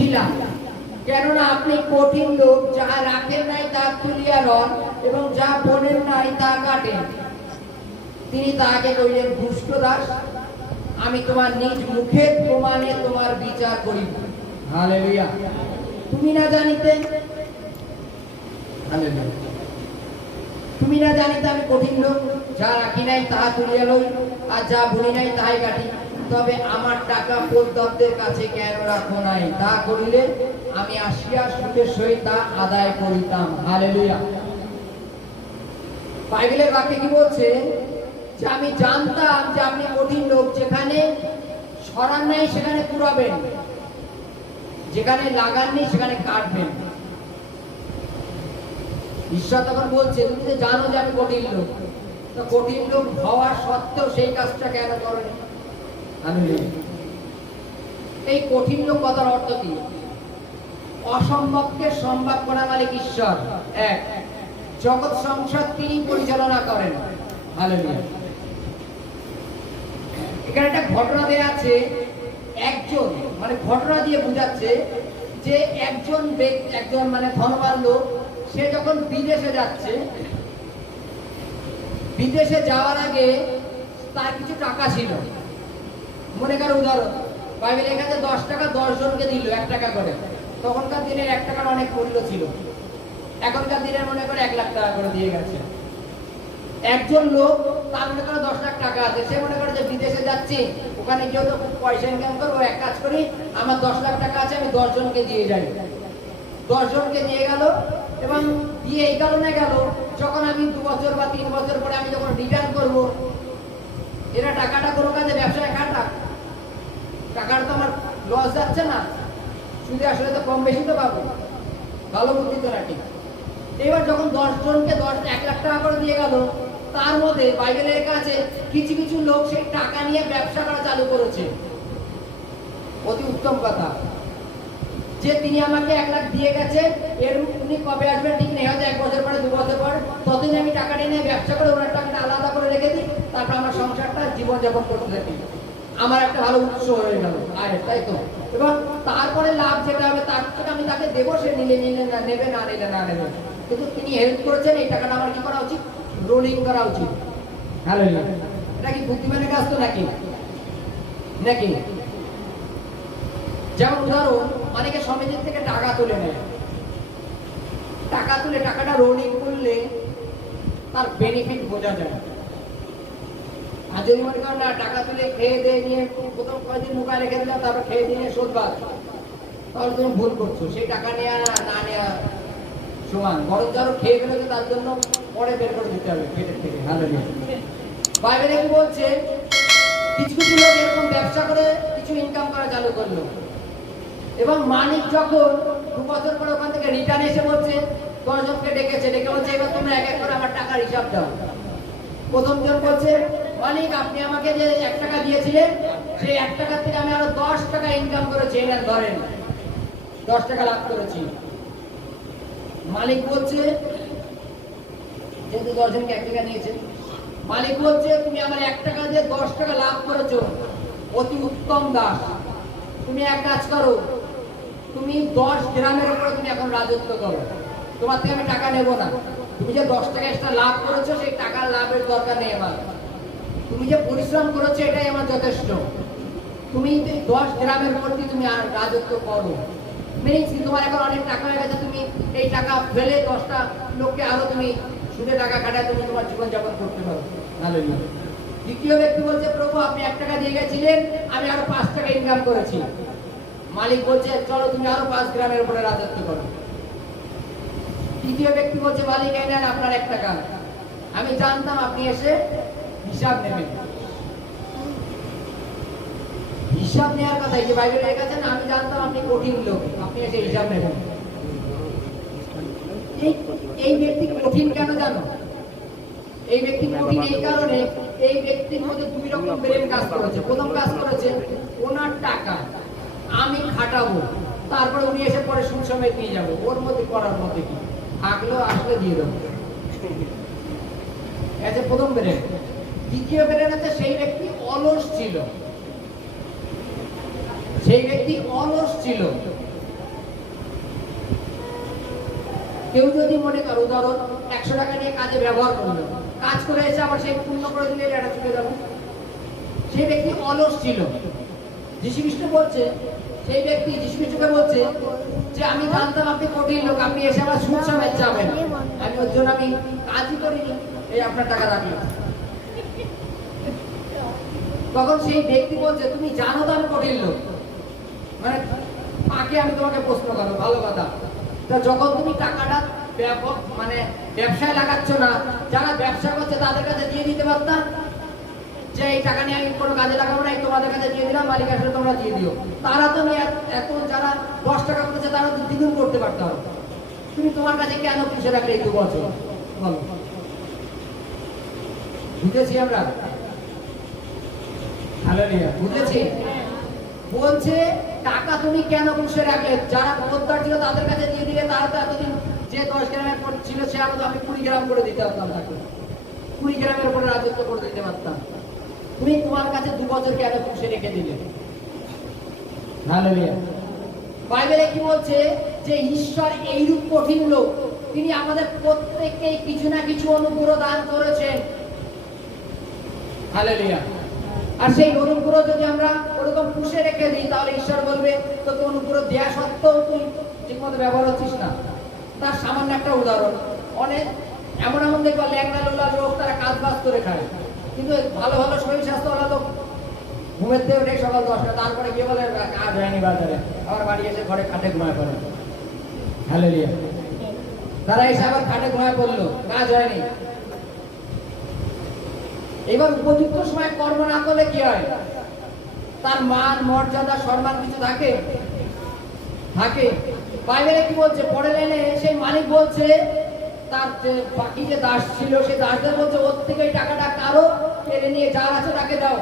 শিলা, কেননা আপনি কঠিন লোক, যা রাখেন নাই তা তুলিয়া লন এবং যা বোনেন নাই তা কাটেন। তিনি তাহাকে কহিলেন, দুষ্ট দাস, আমি তোমার নিজ মুখের প্রমাণে তোমার বিচার করিব। হালেলুয়া। তুমি না জানিতে, হালেলুয়া, তুমি না জানিতে আমি কঠিন লোক, যা রাখি নাই তাহা তুলিয়া লই, আর যা বুনি নাই তাহাই কাটি। তবে আমার টাকা পোদ্দারদের কাছে কেন রাখো নাই? তা করিলে আমি আসিয়া সুখের সহিত তা আদায় করিতাম। হালেলুয়া। বাইবেলের বাক্যে কি বলছে? যে আমি জানতাম যে আপনি কঠিন লোক, যেখানে সরান নাই সেখানে কুড়াবেন, যেখানে লাগান নেই সেখানে কাটবেন। ঈশ্বর তখন বলছে, তুমি তো জানো যে আমি কঠিন লোক, তো কঠিন লোক হওয়া সত্ত্বেও সেই কাজটা কেন করেনি? এই কঠিন লোক কথার অর্থ কি? অসম্ভবকে সম্ভব করা মালিক ঈশ্বর। এক, জগৎ সংসার তিনি পরিচালনা করেন। হালেলুয়া। এখানে একটা ঘটনা দেয়া আছে, একজন মানে ঘটনা দিয়ে বোঝাচ্ছে যে একজন মানে ধনবান লোক, সে যখন বিদেশে যাচ্ছে, বিদেশে যাওয়ার আগে তার কিছু টাকা ছিল। মনে করো উদাহরণ, বাইবেল লেখা আছে 10 টাকা 10 জনকে দিল 1 টাকা করে। তখনকার দিনের 1 টাকার অনেক মূল্য ছিল, এখনকার দিনের মনে করে 1 লাখ টাকা করে দিয়ে গেছে। একজন লোক, তার মনে করো 10 লাখ টাকা আছে, সে মনে করে যে বিদেশে যাচ্ছি, ওখানে গিয়ে তো পয়সা ইনকাম করবো, এক কাজ করি, আমার 10 লাখ টাকা আছে, আমি 10 জনকে দিয়ে যাই। 10 জনকে দিয়ে গেল, এবং দিয়ে এই কারণে গেল, যখন আমি 2 বছর বা 3 বছর পরে আমি যখন রিটার্ন করব, এরা টাকাটা কোনো কাজে ব্যবসায় খাটাক, টাকাটা তো আমার লস যাচ্ছে না, শুধু আসলে তো কম বেশি তো পাবো, ভালো বুদ্ধি তো রাখি। এবার যখন 10 জনকে 1 লাখ টাকা করে দিয়ে গেল, তার মধ্যে বাইবেলের কাছে কিছু কিছু লোক সেই টাকা নিয়ে ব্যবসা করা চালু করেছে। অতি উত্তম কথা যে তিনি আমাকে 1 লাখ দিয়ে গেছে, এর উনি কবে আসবেন ঠিক নেই, হয়তো 1 বছর পরে 2 বছর পর, ততদিন আমি টাকাটা নিয়ে ব্যবসা করে ওনার টাকাটা আলাদা করে রেখে দিই, তারপর আমার সংসারটা জীবনযাপন করতে থাকি, আমার একটা ভালো উৎস হয়ে গেল আয়ের, তাই তো? এবং তারপরে লাভ যেটা হবে তার থেকে আমি তাকে দেবো, সে নিলে না নেবে, না নিলে না নেবে, কিন্তু তিনি হেল্প করেছেন, এই টাকাটা আমার কি করা উচিত? রোলিং করা উচিত। হালেলুয়া। এটা কি বুদ্ধিমানের কাজ তো নাকি? নাকি? যেমন উদাহরণ, অনেকে সমিতির থেকে টাকা তুলে নেয়, টাকা তুলে টাকাটা রোলিং করলে তার বেনিফিট বোঝা যায়। আর যদি মনে করেন না, টাকা তুলে খেয়ে দিয়ে নিয়ে প্রথম কয়েকদিন মুখায় রেখে দিলাম, তারপর খেয়ে দিয়ে নিয়ে শোধ বাদ, তাহলে তুমি ভুল করছো। সেই টাকা নেওয়া না নেওয়া সমান, বরং যারা খেয়ে ফেলেছে তার জন্য পরে বের করে দিতে হবে পেটের থেকে। হালেলুয়া। বাইবেলে কি বলছে? কিছু কিছু লোক এরকম ব্যবসা করে কিছু ইনকাম করা চালু করলো, এবং মালিক যখন 2 বছর পরে ওখান থেকে রিটার্ন এসে বলছে, 10 জনকে ডেকেছে, ডেকে বলছে, এবার তোমরা এক এক করে আমার টাকার হিসাব দাও। প্রথম জন বলছে, মালিক আপনি আমাকে যে 1 টাকা দিয়েছিলেন, সেই 1 টাকা থেকে আমি আরো 10 টাকা ইনকাম করেছি, এটা ধরেন 10 টাকা লাভ করেছি। মালিক বলছে, যেহেতু 10 জনকে 1 টাকা দিয়েছে, মালিক বলছে, তুমি আমার 1 টাকা দিয়ে 10 টাকা লাভ করেছো, অতি উত্তম দাস। তুমি এক কাজ করো, তুমি 10 গ্রামের উপরে তুমি এখন রাজত্ব করো, তোমার থেকে আমি টাকা নেব না। তুমি যে 10 টাকা এক্সট্রা লাভ করেছো, সেই টাকার লাভের দরকার নেই আমার, তুমি যে পরিশ্রম করেছো এটাই আমার যথেষ্ট। তুমি 10 গ্রামের মধ্যে তুমি আর রাজত্ব করো। মিনিংস তোমার এখন অনেক টাকা হয়ে গেছে, তুমি এই টাকা ফেলে 10টা লোককে আরো তুমি সুদে টাকা কাটায় তুমি তোমার জীবনযাপন করতে পারো। হালেলুয়া। দ্বিতীয় ব্যক্তি বলছে, প্রভু আপনি 1 টাকা দিয়ে গেছিলেন, আমি আরো 5 টাকা ইনকাম করেছি। মালিক বলছে, চলো তুমি আরো 5 গ্রামের উপরে রাজত্ব করো। তৃতীয় ব্যক্তি বলছে, মালিক এই নেন আপনার 1 টাকা, আমি জানতাম আপনি এসে হিসাব নেবেন। হিসাব নেওয়ার কথা, এই যে বাইবেলে লেখা আছে না, আমি জানতাম আপনি কঠিন লোক, আপনি এসে হিসাব নেবেন। এই ব্যক্তি কঠিন কেন জানো? এই ব্যক্তি কঠিন এই কারণে, এই ব্যক্তির মধ্যে 2 রকম ব্রেন কাজ করেছে। প্রথম কাজ করেছে, ওনার টাকা আমি খাটাবো, তারপরে উনি এসে পরে সুদ সমেত নিয়ে যাবো, ওর মধ্যে করার মধ্যে কি থাকলো, আসলে দিয়ে দেবো, এটা প্রথম ব্রেন। দ্বিতীয় ব্রেন আছে, সেই ব্যক্তি অলস ছিল, সেই ব্যক্তি অলস ছিল, কেউ যদি মনে করো উদাহরণ 100 টাকা নিয়ে কাজে ব্যবহার করলো, কাজ করে এসে আবার সেই পূর্ণ করে দিলে এটা চুকে যাবে। সেই ব্যক্তি অলস ছিল। যীশু খ্রিস্ট বলছে, সেই ব্যক্তি যীশু খ্রিস্টকে বলছে যে আমি জানতাম আপনি কঠিন লোক, আপনি এসে আমার সুদ সমেত যাবেন, আমি ওর জন্য আমি কাজই করিনি, এই আপনার টাকা রাখলাম। তখন সেই ব্যক্তি বলছে তুমি জানো তো আমি কঠিন লোক, মানে আগে আমি তোমাকে প্রশ্ন করো, ভালো কথা। তা যখন তুমি টাকাটা মানে ব্যবসায় লাগাচ্ছ না, যারা ব্যবসা করছে তাদের কাছে দিয়ে দিতে পারতাম যে এই টাকা নিয়ে আমি কোনো কাজে লাগাবো না, তোমাদের কাছে দিয়ে দিলাম, মালিক আসলে তোমরা দিয়ে দিও। তারা তো এখন যারা 10 টাকা করেছে তারা তো দ্বিগুণ করতে পারতাম। তুমি তোমার কাছে কেন পুষে রাখলে এই 2 বছর? বলো, বুঝেছি আমরা? হালেলুয়া, বুঝেছি? বলছে টাকা তুমি কেন পুষে রাখলে? যারা খদ্দের ছিল তাদের কাছে দিয়ে দিলে, তারা তো এতদিন যে 10 গ্রামের ছিল সে আরো আমি 20 গ্রাম করে দিতে পারতাম, তাকে 20 গ্রামের উপরে রাজত্ব করে দিতে পারতাম। তুমি তোমার কাছে 2 বছর কেন পুষে রেখে দিলে? হালেলুয়া। বাইবেলে কি বলছে যে ঈশ্বর এইরূপ কঠিন লোক, তিনি আমাদের প্রত্যেককে কিছু না কিছু অনুগ্রহ দান করেছেন। হালেলুয়া। আর সেই অনুগ্রহ যদি আমরা ওরকম পুষে রেখে দিই, তাহলে ঈশ্বর বলবে তোকে অনুগ্রহ দেয়া সত্ত্বেও তুই ঠিকমতো ব্যবহার হচ্ছিস না। তার সামান্য একটা উদাহরণ, অনেক এমন দেখবা ল্যাংড়া লোলা লোক, তারা কাজ বাজ করে খায়, কিন্তু ভালো ভালো শরীর স্বাস্থ্যওয়ালা লোক ঘুমের থেকে উঠে সকাল 10টা, তারপরে গিয়ে বলে কাজ হয়নি বাজারে, আবার বাড়ি এসে ঘরে খাটে ঘুমায় পড়ে। হালেলুয়া। তারা এসে আবার খাটে ঘুমায় পড়লো, কাজ হয়নি। এবার উপযুক্ত সময় কর্ম না করলে কি হয়? তার মান মর্যাদা সম্মান কিছু থাকে? বাইবেলে কি বলছে? পরের লাইনে সেই মালিক বলছে তার যে বাকি যে দাস ছিল, সেই দাসদের বলছে ওর থেকে এই টাকাটা কারো কেড়ে নিয়ে যার আছে তাকে দাও,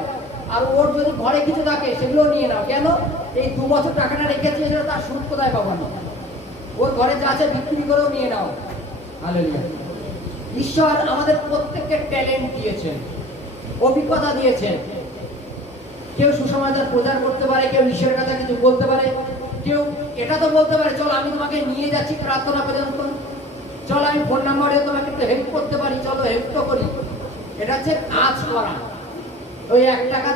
আর ওর যদি ঘরে কিছু থাকে সেগুলো নিয়ে নাও। কেন? এই 2 বছর টাকাটা রেখেছে, সেটা তার সুদ কোথায় পাবো না, ওর ঘরে যা আছে বিক্রি করেও নিয়ে নাও। হালেলুয়া। ঈশ্বর আমাদের প্রত্যেককে ট্যালেন্ট দিয়েছেন, অভিজ্ঞতা দিয়েছেন। কেউ সুসমাচার প্রচার করতে পারে, কেউ ঈশ্বরের কথা কিছু বলতে পারে, কেউ এটা তো বলতে পারে চল আমি তোমাকে নিয়ে যাচ্ছি প্রার্থনা পর্যন্ত, চল আমি ফোন নাম্বারে তোমাকে একটু হেল্প করতে পারি, চলো হেল্প তো করি। এটা হচ্ছে কাজ করা। ওই 1 টাকা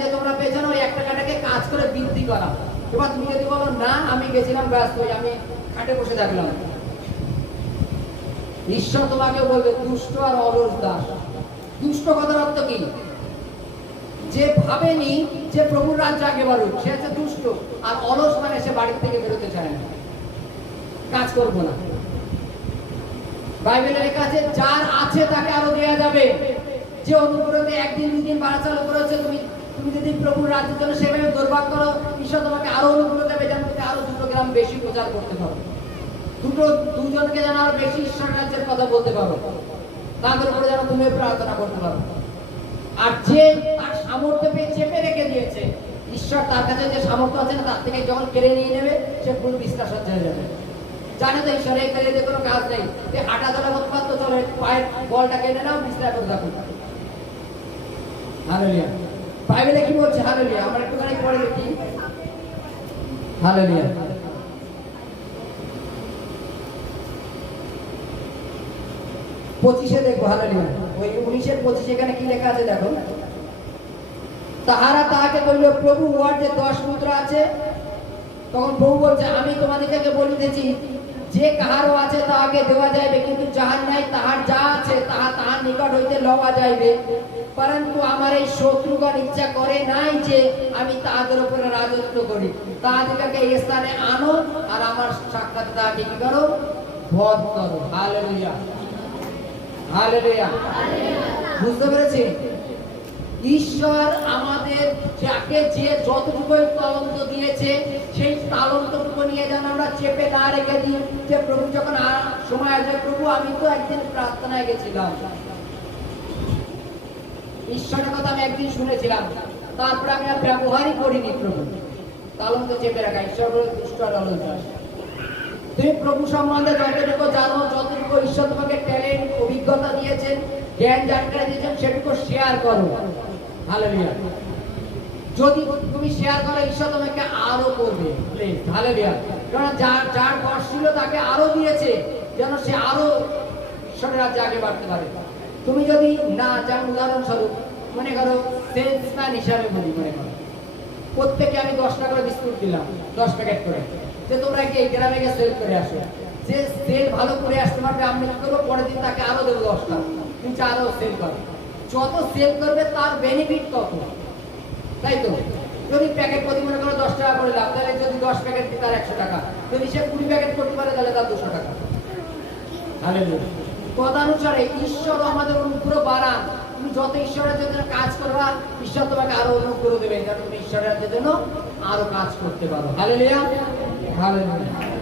যে তোমরা পেয়েছো না, ওই 1 টাকাটাকে কাজ করে বৃদ্ধি করা। এবার তুমি যদি বলো না আমি গেছিলাম ব্যস্ত, আমি খাটে বসে থাকলাম, ঈশ্বর তোমাকে বলবে দুষ্ট আর অলস দাস। দুষ্ট কথার অর্থ কি? যে ভাবেনি যে প্রভুর রাজ্য আগে বাড়ুক, সে হচ্ছে দুষ্ট। আর অলস মানে সে বাড়ির থেকে বেরোতে চায় না, কাজ করবো না। বাইবেলে লেখা আছে যার আছে তাকে আরো দেয়া যাবে। যে অনুগ্রহে 1 দিন 2 দিন বাড়াচালু করেছে, তুমি যদি প্রভুর রাজ্যের জন্য সেভাবে দরবার করো, ঈশ্বর তোমাকে আরো অনুগ্রহ দেবে, যেন তুমি আরো 2 গ্রাম বেশি প্রচার করতে পারো, দুজনকে যেন আরো বেশি ঈশ্বর রাজ্যের কথা বলতে পারো, তাদের উপরে যেন তুমি প্রার্থনা করতে পারো। আর যে তার সামর্থ্য পেয়ে চেপে রেখে দিয়েছে, ঈশ্বর তার কাছে যে সামর্থ্য আছে না, তার থেকে যখন কেড়ে নিয়ে নেবে, সে ফুল বিশ্বাস হয়ে যাবে। জানে তো ঈশ্বর এই কাজে কোনো কাজ নেই, হাঁটা চলা করতে পারতো, চলো পায়ের বলটা কেটে নাও, বিশ্রাম করে থাকুন। হালেলুয়া। বাইবেলে কি বলছে? হালেলুয়া। আমরা একটুখানি পড়ে দেখি। হালেলুয়া। পঁচিশে দেখবো। হালেলুয়া। ওই 19-25 এখানে কি লেখা আছে দেখো। তাহারা তাহাকে বলল প্রভু উহার যে 10 মুদ্রা আছে। তখন প্রভু বলছে আমি তোমাদিগকে বলিতেছি যে কাহারও আছে তাহাকে দেওয়া যাইবে, কিন্তু যাহার নাই তাহার যা আছে তাহা তাহার নিকট হইতে লওয়া যাইবে। পরন্তু আমার এই শত্রুগণ ইচ্ছা করে নাই যে আমি তাহাদের উপরে রাজত্ব করি। তাহাদিগকে এই স্থানে আনো আর আমার সাক্ষাৎ তাহাকে কি করো? বধ করো। হালেলুয়া। হালেলুয়া। বুঝতে পেরেছি? ঈশ্বর আমাদের যাকে যে যতটুকু তালন্ত দিয়েছে, সেই তালন্তটুকু নিয়ে যেন আমরা চেপে না রেখে দিই যে প্রভু যখন সময় আসবে, প্রভু আমি তো একদিন প্রার্থনায় গেছিলাম, ঈশ্বরের কথা আমি একদিন শুনেছিলাম, তারপরে আমি আর ব্যবহারই করিনি। প্রভু তালন্ত চেপে রাখা। ঈশ্বর বলে দুষ্ট আর অলস দাস। তুমি প্রভু সম্বন্ধে যতটুকু জানো, যতটুকু ঈশ্বর তোমাকে ট্যালেন্ট অভিজ্ঞতা দিয়েছেন, জ্ঞান জানকারি দিয়েছেন, সেটুকু শেয়ার করো। হালেলুয়া। যদি তুমি শেয়ার করো, ঈশ্বর তোমাকে আরো করবে। প্লিজ। হালেলুয়া। কারণ যার 10 ছিল তাকে আরো দিয়েছে, যেন সে আরো ঈশ্বরের রাজ্যে আগে বাড়তে পারে। তুমি যদি না, যেমন উদাহরণস্বরূপ মনে করো সেলসম্যান হিসাবে বলি, মনে করো প্রত্যেকে আমি 10 টাকা করে বিস্কুট দিলাম, 10 প্যাকেট করে, যে তোমরা কি এই গ্রামে গিয়ে সেল করে আসো। যে সেল ভালো করে আসতে পারবে আমি কি করবো, পরের দিন তাকে আরো দেবো 10 টাকা, তুমি আরো সেল করো। যত সেল করবে তার বেনিফিট তত, তাই তো? যদি প্যাকেট প্রতি মনে করো 10 টাকা করে লাভ, তাহলে যদি 10 প্যাকেট দিই তার 100 টাকা, যদি সে 20 প্যাকেট করতে পারে তাহলে তার 200 টাকা। হালেলুয়া। তদানুসারে ঈশ্বর আমাদের অনুগ্রহ বাড়ান। তুমি যত ঈশ্বরের জন্য কাজ করবা, ঈশ্বর তোমাকে আরো অনুগ্রহ দেবেন, যাতে তুমি ঈশ্বরের জন্য আরো কাজ করতে পারো। Hallelujah, hallelujah.